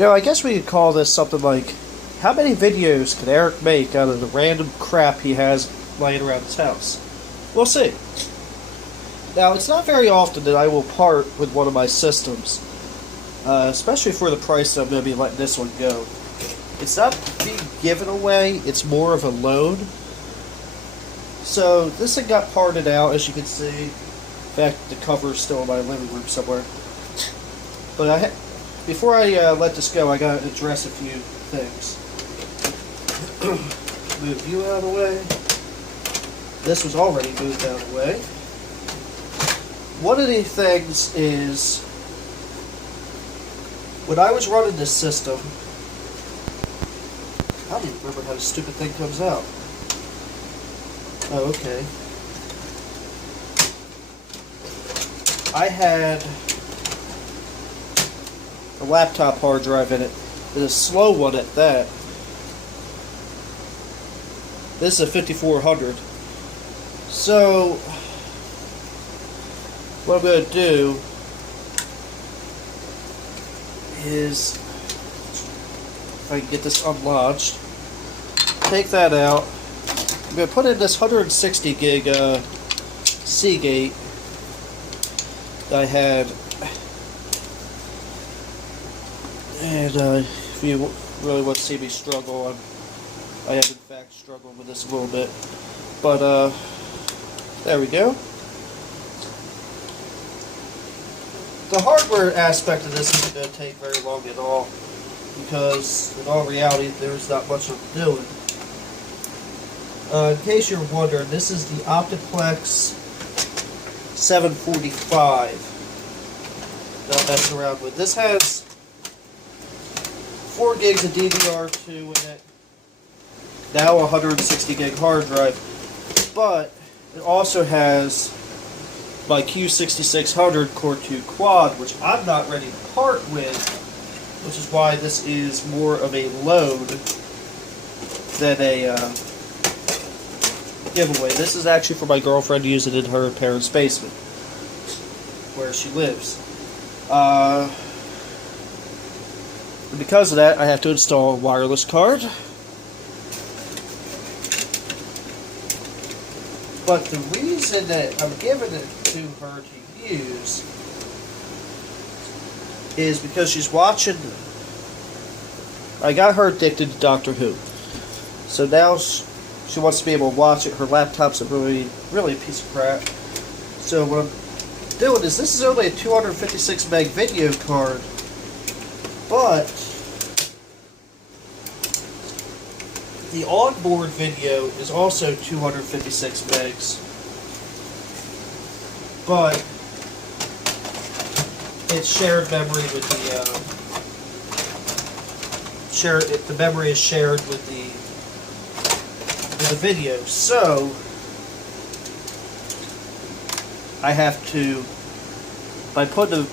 I guess we could call this something like, how many videos can Eric make out of the random crap he has laying around his house? We'll see. Now, it's not very often that I will part with one of my systems, especially for the price that I'm going to be letting this one go. It's not being given away, it's more of a loan. So, this thing got parted out, as you can see. In fact, the cover is still in my living room somewhere. But before I let this go, I got to address a few things. Move you out of the way. This was already moved out of the way. One of the things is, when I was running this system, I don't even remember how the stupid thing comes out. Oh, okay. I had a laptop hard drive in it, and a slow one at that. This is a 5400. So, what I'm going to do is, if I can get this unlodged, take that out. I'm going to put in this 160 gig Seagate that I had. And if you really want to see me struggle, I have in fact struggled with this a little bit. But there we go. The hardware aspect of this isn't going to take very long at all, because in all reality there's not much I'm doing. In case you're wondering, this is the Optiplex 745. Not messing around with. This has 4 gigs of DDR2 in it. Now a 160 gig hard drive. But it also has my Q6600 Core 2 Quad, which I'm not ready to part with, which is why this is more of a load than a giveaway. This is actually for my girlfriend to use it in her parents' basement, where she lives. And because of that, I have to install a wireless card. But the reason that I'm giving it to her to use is because she's watching. I got her addicted to Doctor Who. So now she wants to be able to watch it. Her laptop's really a piece of crap. So what I'm doing is, this is only a 256 meg video card, but the onboard video is also 256 megs, but it's shared memory with the memory is shared with the video. So I have to, by putting a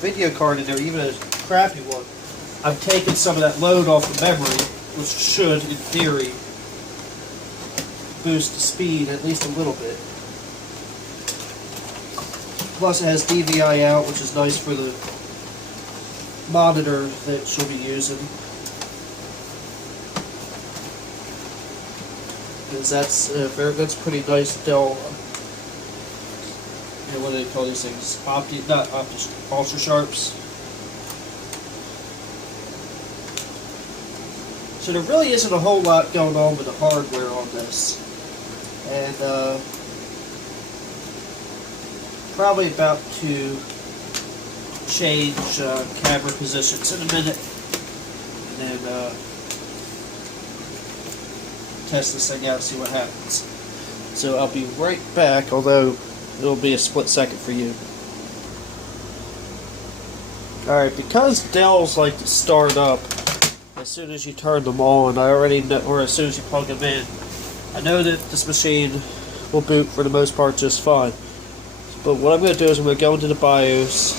video card in there, even a crappy one, I'm taking some of that load off the memory, which should, in theory, boost the speed at least a little bit. Plus it has DVI out, which is nice for the monitor that she'll be using. Because that's pretty nice Dell, what do they call these things? Ultra Sharps. So there really isn't a whole lot going on with the hardware on this. And probably about to change camera positions in a minute. And then test this thing out and see what happens. So I'll be right back, although it'll be a split second for you. Alright, because Dells like to start up as soon as you turn them on, I already know, or as soon as you plug them in, I know that this machine will boot for the most part just fine. But what I'm going to do is I'm going to go into the BIOS.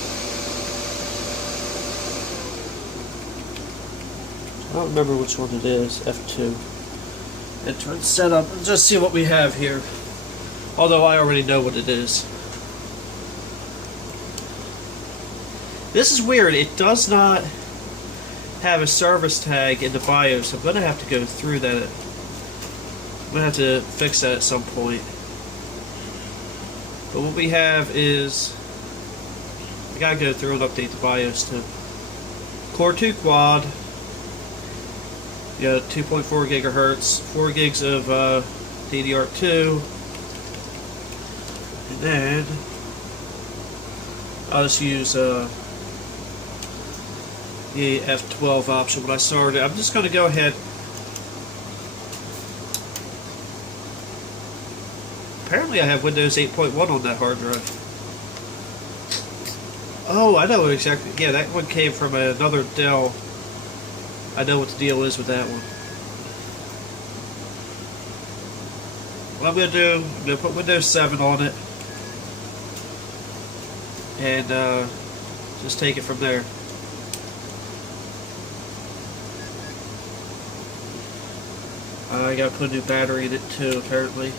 I don't remember which one it is, F2. And turn setup and just see what we have here. Although I already know what it is. This is weird, it does not have a service tag in the BIOS. I'm going to have to go through that. I'm going to have to fix that at some point. But what we have is, I got to go through and update the BIOS to Core 2 Quad. You got 2.4 gigahertz, 4 gigs of DDR2, and then I'll just use the F12 option when I started. I'm just going to go ahead. Apparently I have Windows 8.1 on that hard drive. Oh, I know exactly. Yeah, that one came from another Dell. I know what the deal is with that one. What I'm going to do, I'm going to put Windows 7 on it. And just take it from there. I got to put a new battery in it too, apparently.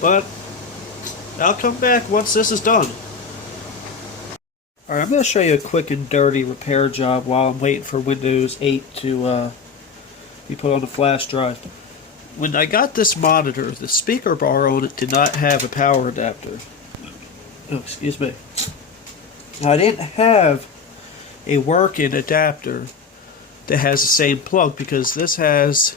But I'll come back once this is done. Alright, I'm going to show you a quick and dirty repair job while I'm waiting for Windows 8 to be put on the flash drive. When I got this monitor, the speaker bar on it did not have a power adapter. Oh, excuse me. I didn't have a working adapter that has the same plug, because this has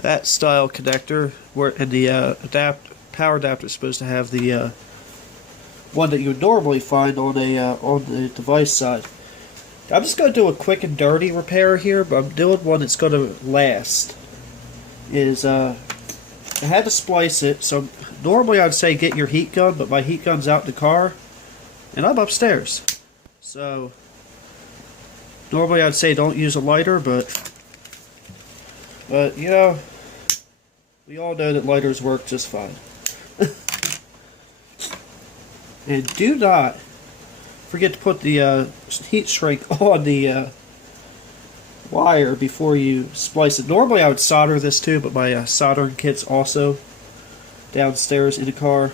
that style connector, and the power adapter is supposed to have the one that you would normally find on the device side. I'm just going to do a quick and dirty repair here, but I'm doing one that's going to last. I had to splice it, so normally I'd say get your heat gun, but my heat gun's out in the car, and I'm upstairs. So normally I'd say don't use a lighter, but you know, we all know that lighters work just fine. And do not forget to put the heat shrink on the wire before you splice it. Normally I would solder this too, but my soldering kit's also downstairs in the car.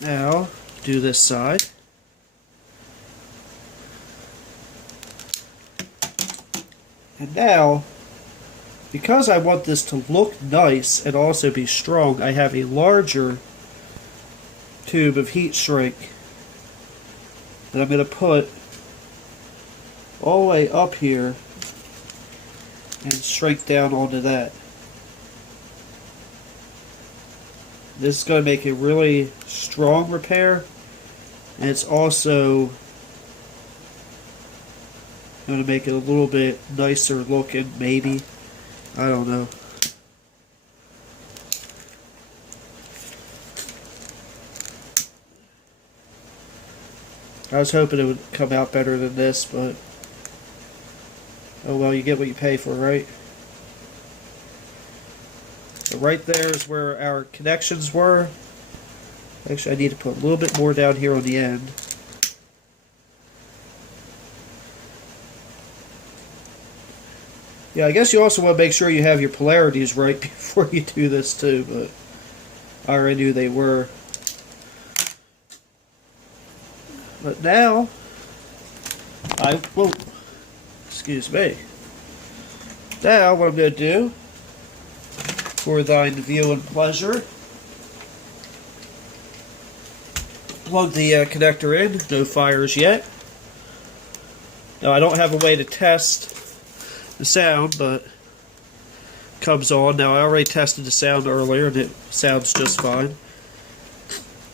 Now, do this side. And now, because I want this to look nice and also be strong, I have a larger tube of heat shrink that I'm going to put all the way up here and shrink down onto that. This is going to make a really strong repair, and it's also going to make it a little bit nicer looking, maybe. I don't know. I was hoping it would come out better than this, but oh well, you get what you pay for, right? So right there is where our connections were. Actually, I need to put a little bit more down here on the end. Yeah, I guess you also want to make sure you have your polarities right before you do this too, but I already knew they were. But now, I will, excuse me. Now what I'm going to do, for thine view and pleasure, plug the connector in, no fires yet. Now I don't have a way to test the sound, but it comes on. Now I already tested the sound earlier and it sounds just fine.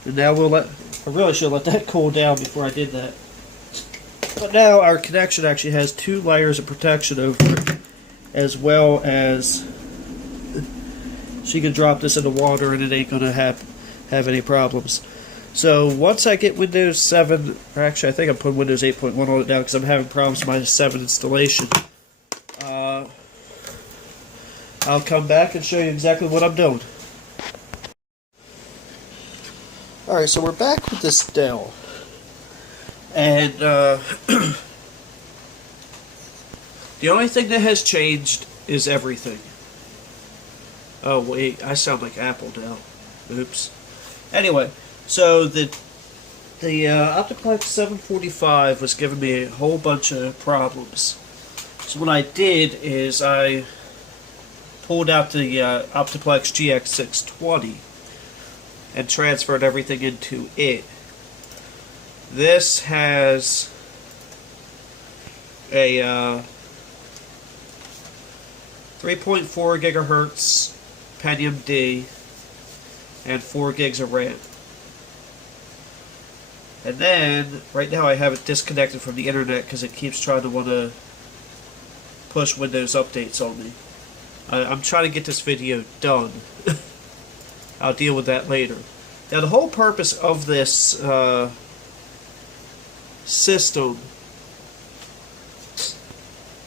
And now I really should let that cool down before I did that. But now our connection actually has 2 layers of protection over it, as well as so you can drop this in the water and it ain't gonna have any problems. So once I get Windows 7, or actually I think I'm putting Windows 8.1 on it now because I'm having problems with my 7 installation. I'll come back and show you exactly what I'm doing. Alright, so we're back with this Dell. And the only thing that has changed is everything. Oh wait, I sound like Apple Dell. Oops. Anyway, so the Optiplex 745 was giving me a whole bunch of problems. So what I did is I pulled out the Optiplex GX620 and transferred everything into it. This has a 3.4 gigahertz Pentium D and 4 gigs of RAM. And then, right now I have it disconnected from the internet because it keeps trying to want to push Windows updates on me. I'm trying to get this video done. I'll deal with that later. Now the whole purpose of this system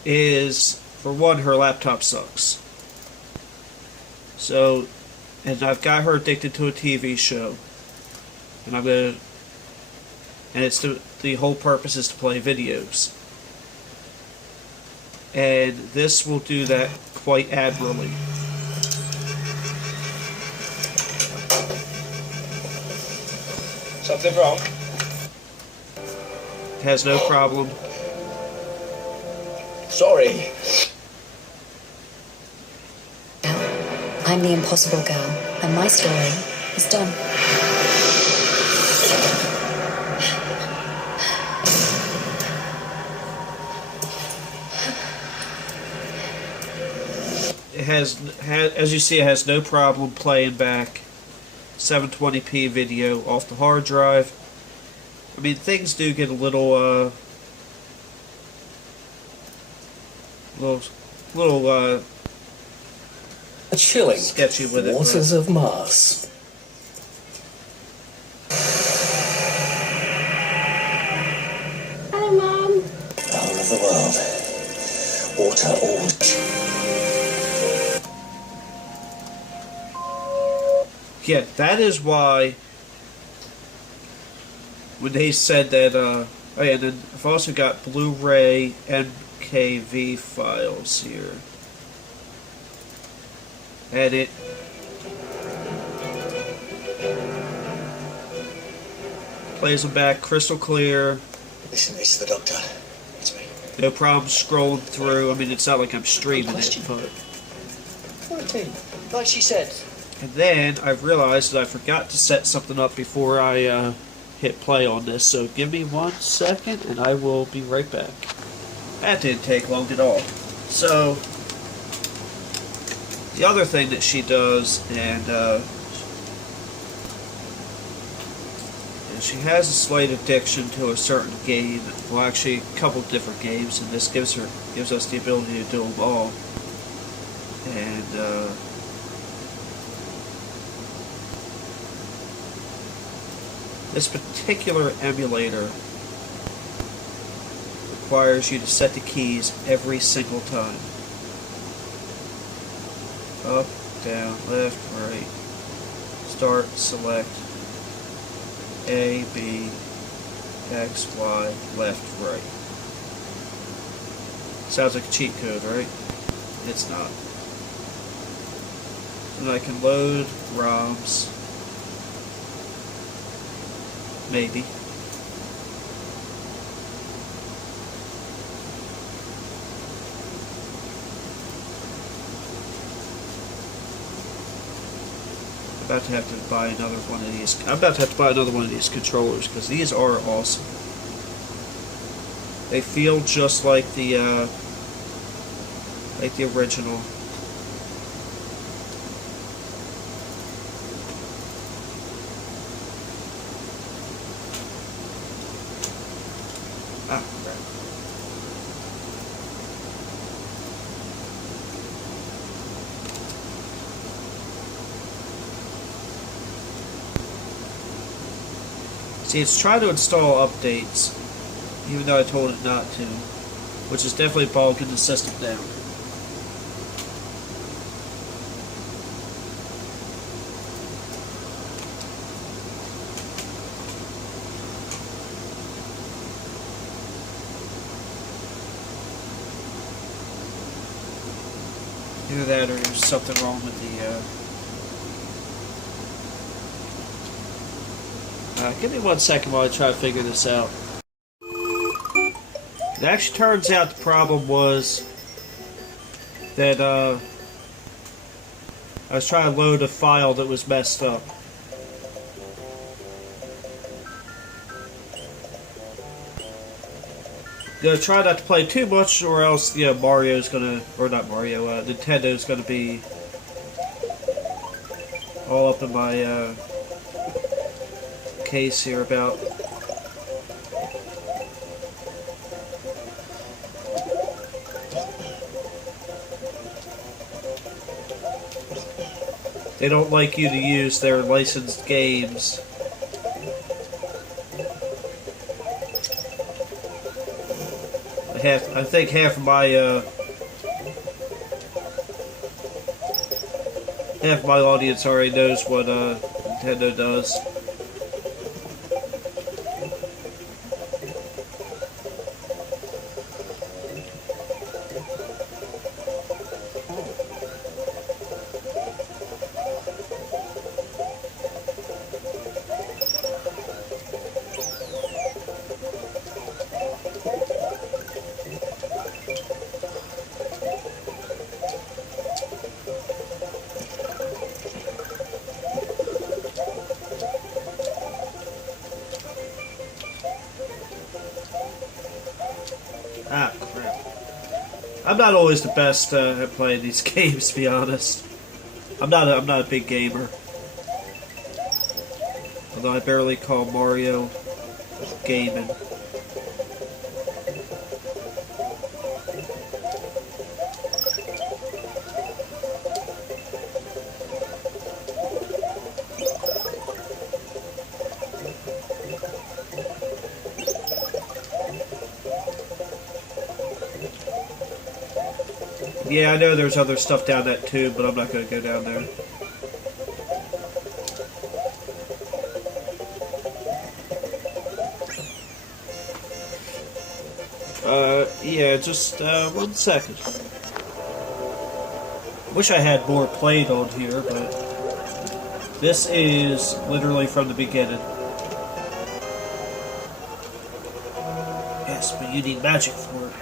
is, for one, her laptop sucks. So, and I've got her addicted to a TV show. And it's the whole purpose is to play videos. And this will do that quite admirably. Something wrong? It has no problem. Sorry. I'm the impossible girl, and my story is done. It has, as you see, it has no problem playing back 720p video off the hard drive. I mean, things do get a little A chilling sketchy with it. waters of Mars. Hello, Mum. Whole of the world. Water all. Yeah, that is why when they said that, oh yeah, and then I've also got Blu-ray MKV files here. Edit. Plays them back crystal clear. Listen, it's the doctor. It's me. No problem scrolling through. I mean, it's not like I'm streaming it, but... Quarantine. Like she said. And then I realized that I forgot to set something up before I hit play on this, so give me 1 second and I will be right back. That didn't take long at all. So, the other thing that she does, and she has a slight addiction to a certain game, well actually a couple different games, and this gives us the ability to do them all. And this particular emulator requires you to set the keys every single time. Up, down, left, right. Start, select. A, B, X, Y, left, right. Sounds like a cheat code, right? It's not. And I can load ROMs. Maybe. I'm about to have to buy another one of these. I'm about to have to buy another one of these controllers because these are awesome. They feel just like the original. Ah, crap. See, it's trying to install updates, even though I told it not to, which is definitely bogging the system down. Either that or there's something wrong with the Give me 1 second while I try to figure this out. It actually turns out the problem was that I was trying to load a file that was messed up. Gonna try not to play too much, or else, you know, Mario's gonna, or not Mario, Nintendo's gonna be all up in my case here about. They don't like you to use their licensed games. I think half of my audience already knows what Nintendo does. Ah, crap. I'm not always the best at playing these games, to be honest. I'm not a big gamer. Although I barely call Mario gaming. Yeah, I know there's other stuff down that tube, but I'm not going to go down there. Yeah, just 1 second. Wish I had more played on here, but this is literally from the beginning. Yes, but you need magic for it.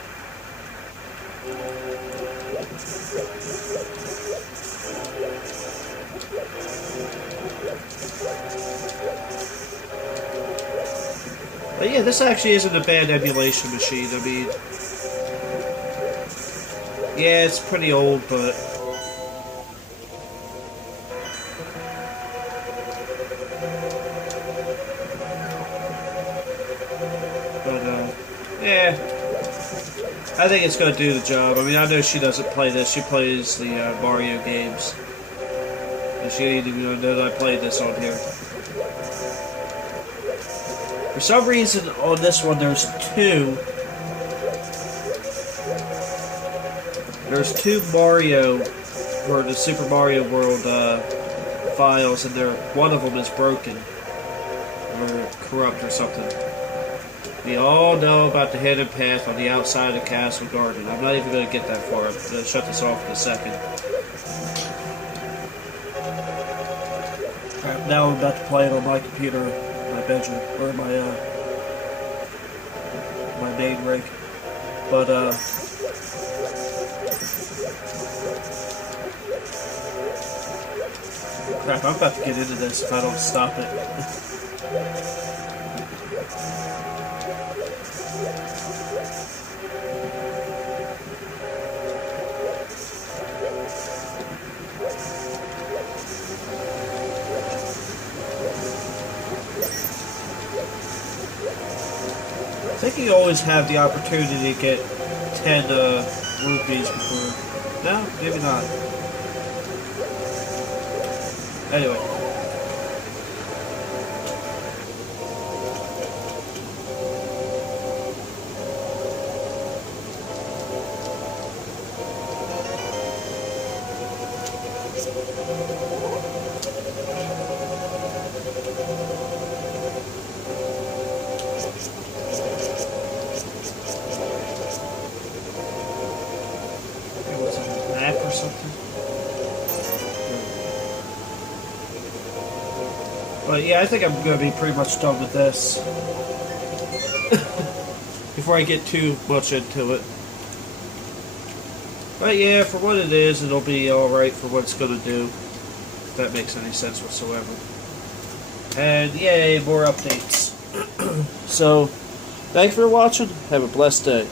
But yeah, this actually isn't a bad emulation machine. I mean, yeah, it's pretty old, but yeah, I think it's going to do the job. I mean, I know she doesn't play this. She plays the Mario games. And she didn't even know that I played this on here. For some reason, on this one, there's two Mario, or the Super Mario World files, and one of them is broken, or corrupt or something. We all know about the hidden path on the outside of the castle garden. I'm not even going to get that far. I'm going to shut this off in a second. Right, now I'm about to play it on my computer, my bedroom, or my main rig. But crap, I'm about to get into this if I don't stop it. I think you always have the opportunity to get 10 rupees before. No, maybe not. Anyway. Or something. But yeah, I think I'm going to be pretty much done with this. Before I get too much into it. But yeah, for what it is, it'll be alright for what it's going to do. If that makes any sense whatsoever. And yay, more updates. So, thanks for watching. Have a blessed day.